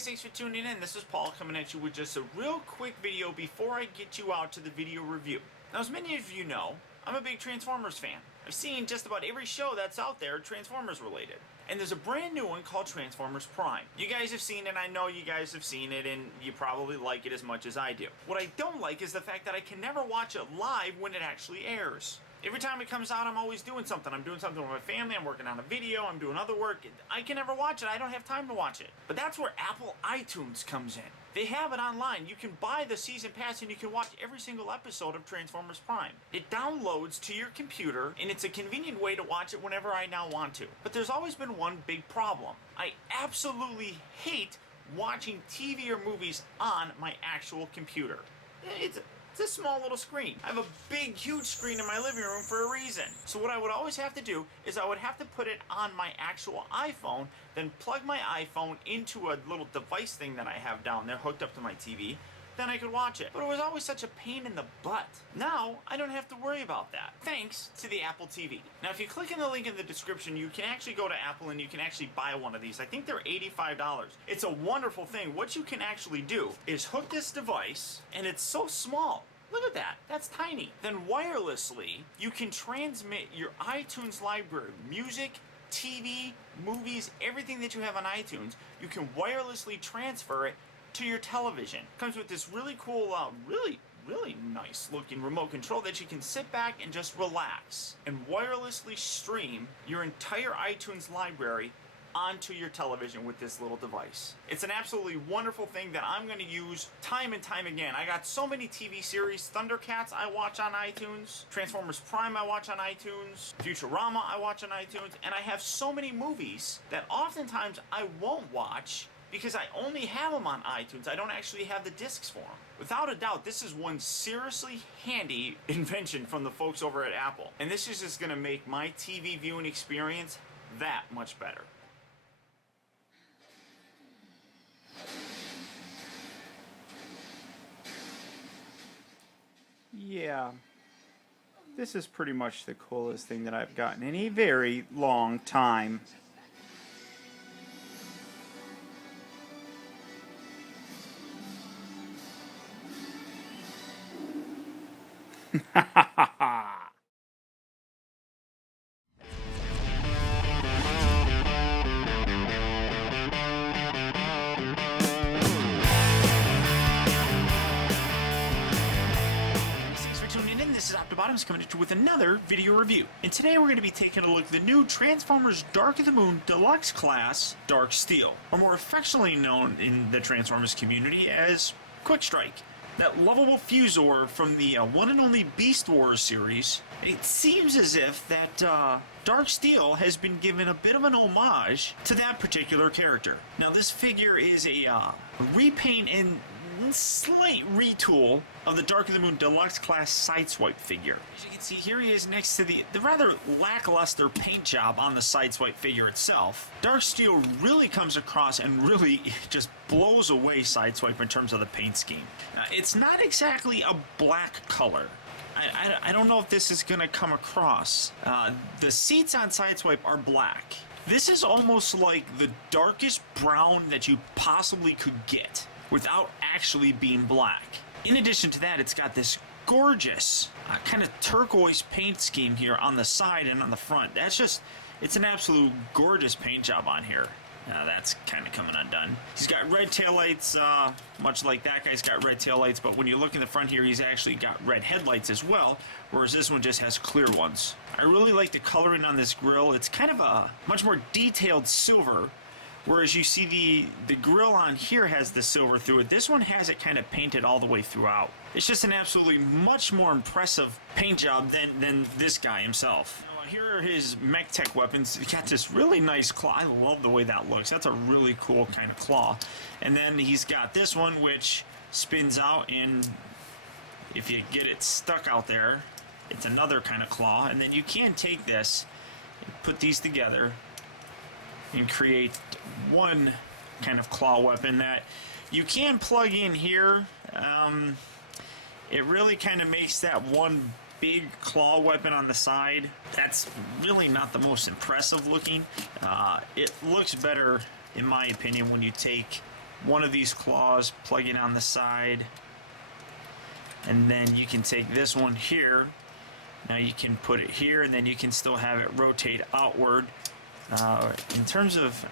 guys, thanks for tuning in. This is Paul coming at you with just a real quick video before I get you out to the video review. Now, as many of you know, I'm a big Transformers fan. I've seen just about every show that's out there Transformers related. And there's a brand new one called Transformers Prime. You guys have seen it, I know you guys have seen it, and you probably like it as much as I do. What I don't like is the fact that I can never watch it live when it actually airs. Every time it comes out, I'm always doing something. I'm doing something with my family, I'm working on a video, I'm doing other work. I can never watch it, I don't have time to watch it. But that's where Apple iTunes comes in. They have it online. You can buy the season pass and you can watch every single episode of Transformers Prime. It downloads to your computer, and it's a convenient way to watch it whenever I now want to. But there's always been one big problem. I absolutely hate watching TV or movies on my actual computer. It's a small little screen. I have a big, huge screen in my living room for a reason. So what I would always have to do is I would have to put it on my actual iPhone, then plug my iPhone into a little device thing that I have down there hooked up to my TV, then I could watch it. But it was always such a pain in the butt. Now, I don't have to worry about that, thanks to the Apple TV. Now, if you click on the link in the description, you can actually go to Apple and you can actually buy one of these. I think they're $85. It's a wonderful thing. What you can actually do is hook this device, and it's so small. Look at that, that's tiny. Then wirelessly, you can transmit your iTunes library, music, TV, movies, everything that you have on iTunes, you can wirelessly transfer it to your television. Comes with this really cool, really nice looking remote control that you can sit back and just relax and wirelessly stream your entire iTunes library onto your television with this little device. It's an absolutely wonderful thing that I'm going to use time and time again. I got so many TV series. Thundercats I watch on iTunes, Transformers Prime I watch on iTunes, Futurama I watch on iTunes, and I have so many movies that oftentimes I won't watch because I only have them on iTunes. I don't actually have the discs for them. Without a doubt, this is one seriously handy invention from the folks over at Apple. And this is just going to make my TV viewing experience that much better. Yeah, this is pretty much the coolest thing that I've gotten in a very long time. Ha ha ha ha! This is optibotimus coming at you with another video review. And today we're going to be taking a look at the new Transformers Dark of the Moon Deluxe class Darksteel, or more affectionately known in the Transformers community as Quick Strike. That lovable Fusor from the one and only Beast Wars series. It seems as if that Darksteel has been given a bit of an homage to that particular character. Now this figure is a repaint and slight retool of the Dark of the Moon Deluxe class Sideswipe figure. As you can see, here he is next to the rather lackluster paint job on the Sideswipe figure itself. Darksteel really comes across and really just blows away Sideswipe in terms of the paint scheme. It's not exactly a black color. I don't know if this is going to come across. The seats on Sideswipe are black. This is almost like the darkest brown that you possibly could get without actually being black. In addition to that, it's got this gorgeous kind of turquoise paint scheme here on the side and on the front. It's an absolute gorgeous paint job on here. That's kind of coming undone. He's got red taillights, much like that guy's got red taillights, but when you look in the front here, he's actually got red headlights as well, whereas this one just has clear ones. I really like the coloring on this grille. It's kind of a much more detailed silver, whereas you see the grille on here has the silver through it. This one has it kind of painted all the way throughout. It's just an absolutely much more impressive paint job than this guy himself. Here are his mech tech weapons. He's got this really nice claw. I love the way that looks. That's a really cool kind of claw. And then he's got this one which spins out, and if you get it stuck out there, it's another kind of claw. And then you can take this and put these together and create one kind of claw weapon that you can plug in here. It really kind of makes that one big claw weapon on the side. That's really not the most impressive looking. It looks better, in my opinion, when you take one of these claws, plug it on the side, and then you can take this one here. Now you can put it here, and then you can still have it rotate outward. In terms of,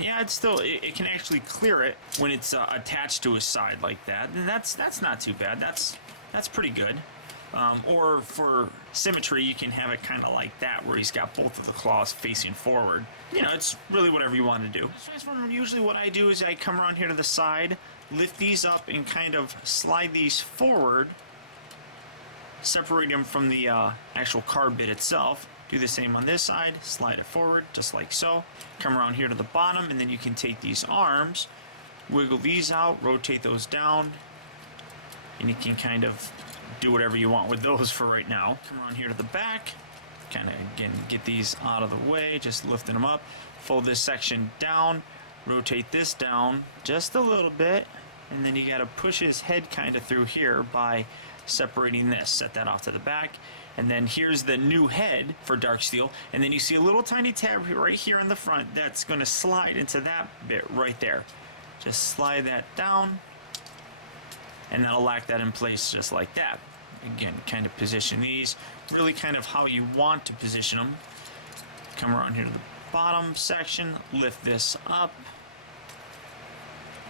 yeah, it can actually clear it when it's attached to a side like that. And that's not too bad. That's pretty good. Or for symmetry, you can have it kind of like that, where he's got both of the claws facing forward. You know, it's really whatever you want to do. Transformer, usually what I do is I come around here to the side, lift these up, and kind of slide these forward, separate them from the actual card bit itself. Do the same on this side, slide it forward, just like so. Come around here to the bottom, and then you can take these arms, wiggle these out, rotate those down, and you can kind of do whatever you want with those for right now. Come around here to the back, kind of, again, get these out of the way, just lifting them up. Fold this section down, rotate this down just a little bit, and then you got to push his head kind of through here by separating this. Set that off to the back, and then here's the new head for Darksteel, and then you see a little tiny tab right here in the front that's going to slide into that bit right there. Just slide that down, and that'll lock that in place just like that. Again, kind of position these really kind of how you want to position them. Come around here to the bottom section, lift this up,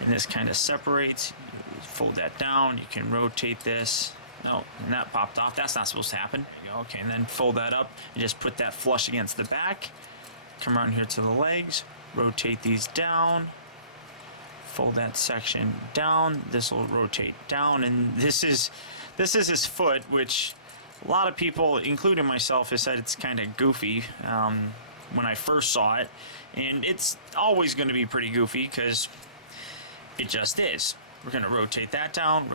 and this kind of separates. Fold that down, you can rotate this. No, and that popped off. That's not supposed to happen. There you go. Okay, and then fold that up and just put that flush against the back. Come around here to the legs, rotate these down, fold that section down. This will rotate down, and this is his foot, which a lot of people, including myself, have said it's kind of goofy when I first saw it, and it's always going to be pretty goofy because it just is. We're going to rotate that down,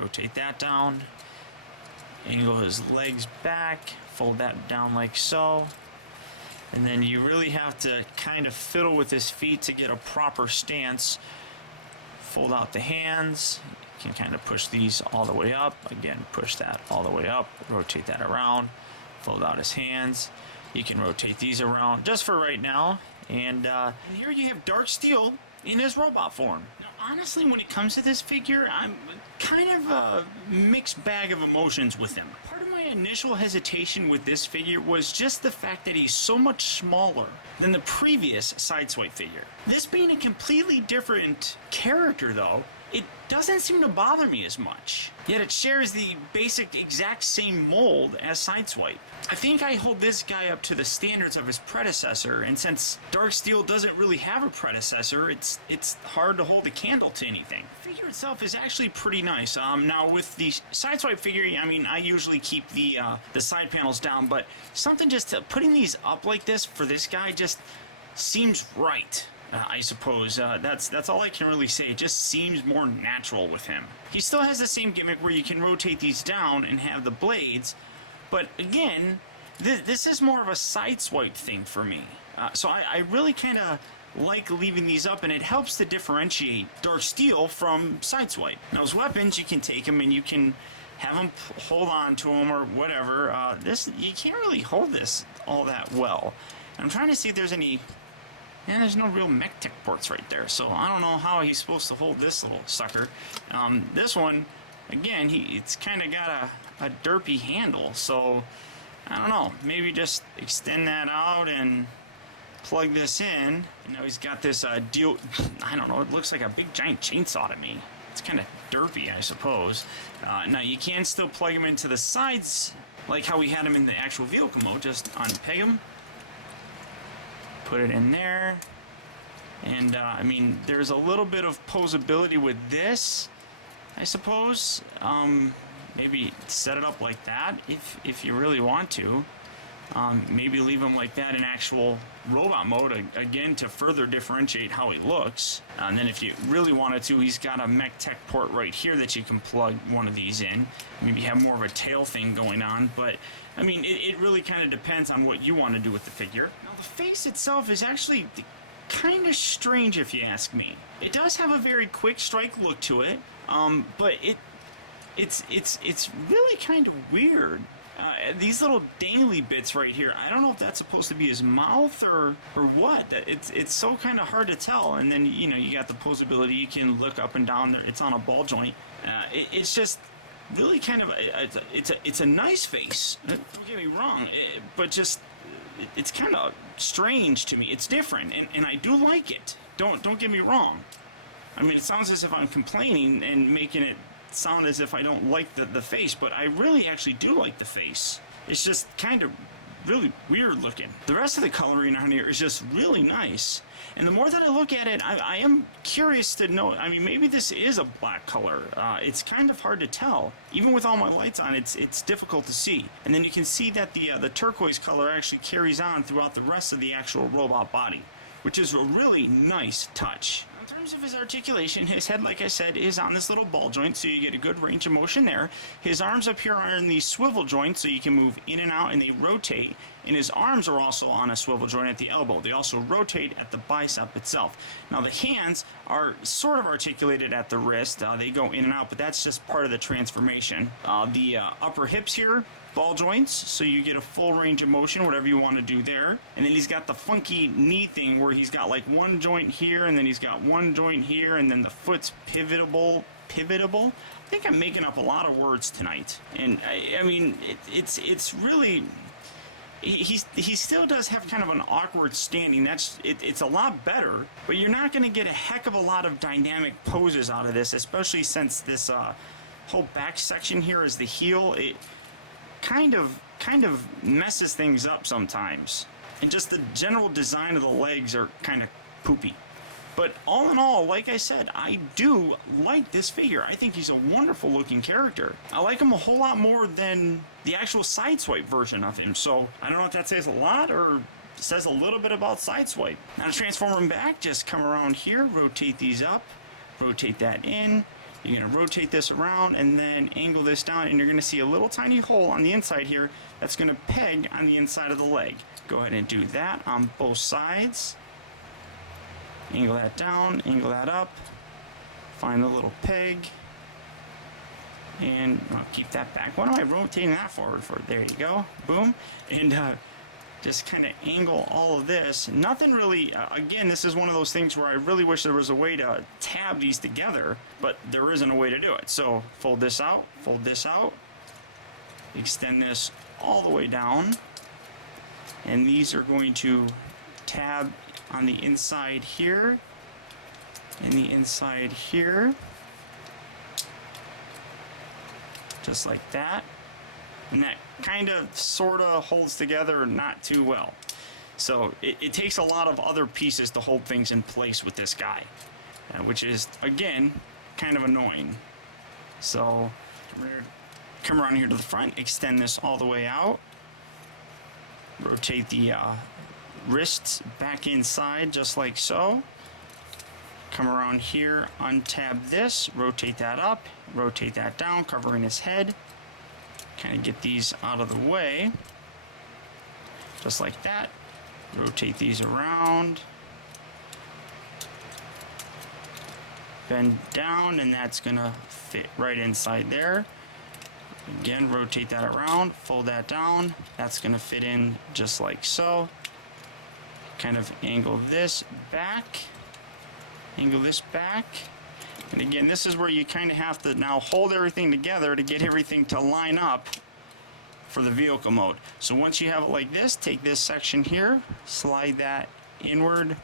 angle his legs back, fold that down like so, and then you really have to kind of fiddle with his feet to get a proper stance. Fold out the hands. You can kind of push these all the way up. Again, push that all the way up, rotate that around, fold out his hands. You can rotate these around just for right now. And here you have Darksteel in his robot form. Now, honestly, when it comes to this figure, I'm kind of a mixed bag of emotions with him. Part of my initial hesitation with this figure was just the fact that he's so much smaller than the previous Sideswipe figure. This being a completely different character, though, it doesn't seem to bother me as much. Yet it shares the basic exact same mold as Sideswipe. I think I hold this guy up to the standards of his predecessor, and since Darksteel doesn't really have a predecessor, it's hard to hold a candle to anything. The figure itself is actually pretty nice. Now with the Sideswipe figure, I mean, I usually keep the side panels down, but something just putting these up like this for this guy just seems right. I suppose that's all I can really say. It just seems more natural with him. He still has the same gimmick where you can rotate these down and have the blades, but again, this is more of a Sideswipe thing for me. So I really kind of like leaving these up, and it helps to differentiate Darksteel from Sideswipe. Now his weapons, you can take them and you can have them hold on to them or whatever. This, you can't really hold this all that well. I'm trying to see if there's any. Yeah, there's no real mech tech ports right there, so I don't know how he's supposed to hold this little sucker. This one, again, it's kind of got a derpy handle, so I don't know. Maybe just extend that out and plug this in. You know, he's got this I don't know, it looks like a big giant chainsaw to me. It's kind of derpy, I suppose. Now, you can still plug him into the sides, like how we had him in the actual vehicle mode. Just unpeg him. Put it in there, and I mean, there's a little bit of posability with this, I suppose. Maybe set it up like that if you really want to. Maybe leave him like that in actual robot mode, again, to further differentiate how he looks. And then if you really wanted to, he's got a mech tech port right here that you can plug one of these in. Maybe have more of a tail thing going on, but I mean, it really kind of depends on what you want to do with the figure. Now, the face itself is actually kind of strange, if you ask me. It does have a very quick strike look to it, but it's really kind of weird. these little dangly bits right here, I don't know if that's supposed to be his mouth or what. It's so kind of hard to tell. And then, you know, you got the posability. You can look up and down there. It's on a ball joint. It's just really kind of, it's a nice face. Don't get me wrong. But just, it's kind of strange to me. It's different. And I do like it. Don't get me wrong. I mean, it sounds as if I'm complaining and making it sound as if I don't like the face, but I really actually do like the face. It's just kind of really weird looking. The rest of the coloring on here is just really nice. And the more that I look at it, I am curious to know, I mean, maybe this is a black color. It's kind of hard to tell. Even with all my lights on, it's difficult to see. And then you can see that the turquoise color actually carries on throughout the rest of the actual robot body, which is a really nice touch. In terms of his articulation, his head, like I said, is on this little ball joint, so you get a good range of motion there. His arms up here are in these swivel joints, so you can move in and out and they rotate. And his arms are also on a swivel joint at the elbow. They also rotate at the bicep itself. Now the hands are sort of articulated at the wrist. They go in and out, but that's just part of the transformation. The upper hips here, ball joints, so you get a full range of motion, whatever you want to do there. And then he's got the funky knee thing where he's got like one joint here, and then he's got one joint here, and then the foot's pivotable. I think I'm making up a lot of words tonight. And I mean, it's really... He still does have kind of an awkward standing. It's a lot better, but you're not going to get a heck of a lot of dynamic poses out of this, especially since this whole back section here is the heel. It kind of messes things up sometimes, and just the general design of the legs are kind of poopy. But all in all, like I said, I do like this figure. I think he's a wonderful looking character. I like him a whole lot more than the actual Sideswipe version of him. So I don't know if that says a lot or says a little bit about Sideswipe. Now to transform him back, just come around here, rotate these up, rotate that in. You're gonna rotate this around and then angle this down, and you're gonna see a little tiny hole on the inside here that's gonna peg on the inside of the leg. Go ahead and do that on both sides. Angle that down, angle that up, find the little peg, and I'll keep that back. What am I rotating that forward for? There you go, boom. And just kind of angle all of this. Nothing really, again, this is one of those things where I really wish there was a way to tab these together, but there isn't a way to do it. So fold this out, extend this all the way down, and these are going to tab on the inside here and the inside here, just like that. And that kind of sort of holds together not too well. So it takes a lot of other pieces to hold things in place with this guy, which is, again, kind of annoying. So come around here to the front, extend this all the way out, rotate the wrists back inside just like so. Come around here, untab this, rotate that up, rotate that down, covering his head. Kind of get these out of the way, just like that. Rotate these around, bend down, and that's gonna fit right inside there. Again, rotate that around, fold that down, that's gonna fit in just like so. Kind of angle this back, and again, this is where you kind of have to now hold everything together to get everything to line up for the vehicle mode. So once you have it like this, take this section here, slide that inward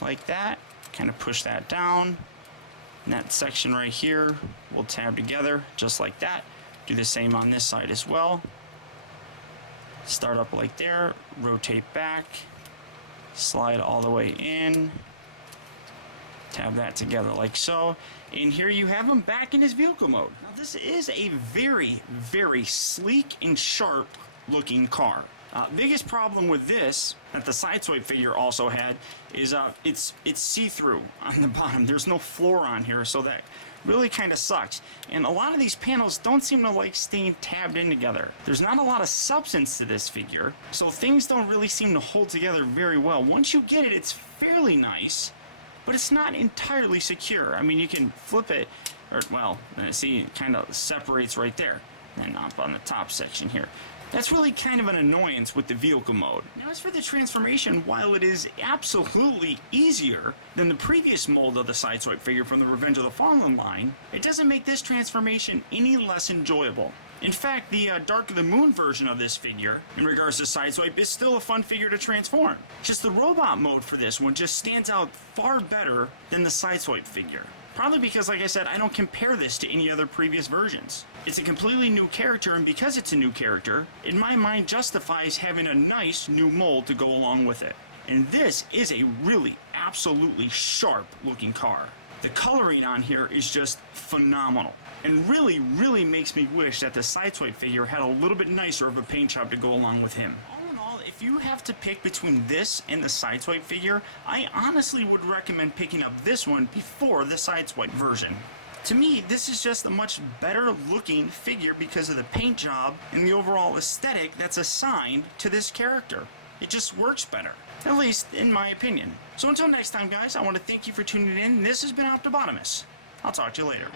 like that, kind of push that down, and that section right here will tab together just like that. Do the same on this side as well. Start up like there, rotate back, slide all the way in, tab that together like so, and here you have him back in his vehicle mode. Now this is a very, very sleek and sharp looking car. Biggest problem with this that the Sideswipe figure also had is it's see-through on the bottom. There's no floor on here, so that really kind of sucks. And a lot of these panels don't seem to like staying tabbed in together. There's not a lot of substance to this figure, so things don't really seem to hold together very well. Once you get it, it's fairly nice, but it's not entirely secure. I mean, you can flip it, or well, see, it kind of separates right there, and up on the top section here. That's really kind of an annoyance with the vehicle mode. Now as for the transformation, while it is absolutely easier than the previous mold of the Sideswipe figure from the Revenge of the Fallen line, it doesn't make this transformation any less enjoyable. In fact, the Dark of the Moon version of this figure, in regards to Sideswipe, is still a fun figure to transform. Just the robot mode for this one just stands out far better than the Sideswipe figure. Probably because, like I said, I don't compare this to any other previous versions. It's a completely new character, and because it's a new character, in my mind justifies having a nice new mold to go along with it. And this is a really absolutely sharp looking car. The coloring on here is just phenomenal, and really makes me wish that the Sideswipe figure had a little bit nicer of a paint job to go along with him. All in all, if you have to pick between this and the Sideswipe figure, I honestly would recommend picking up this one before the Sideswipe version. To me, this is just a much better looking figure because of the paint job and the overall aesthetic that's assigned to this character. It just works better, at least in my opinion. So until next time, guys, I want to thank you for tuning in. This has been Optibotimus. I'll talk to you later.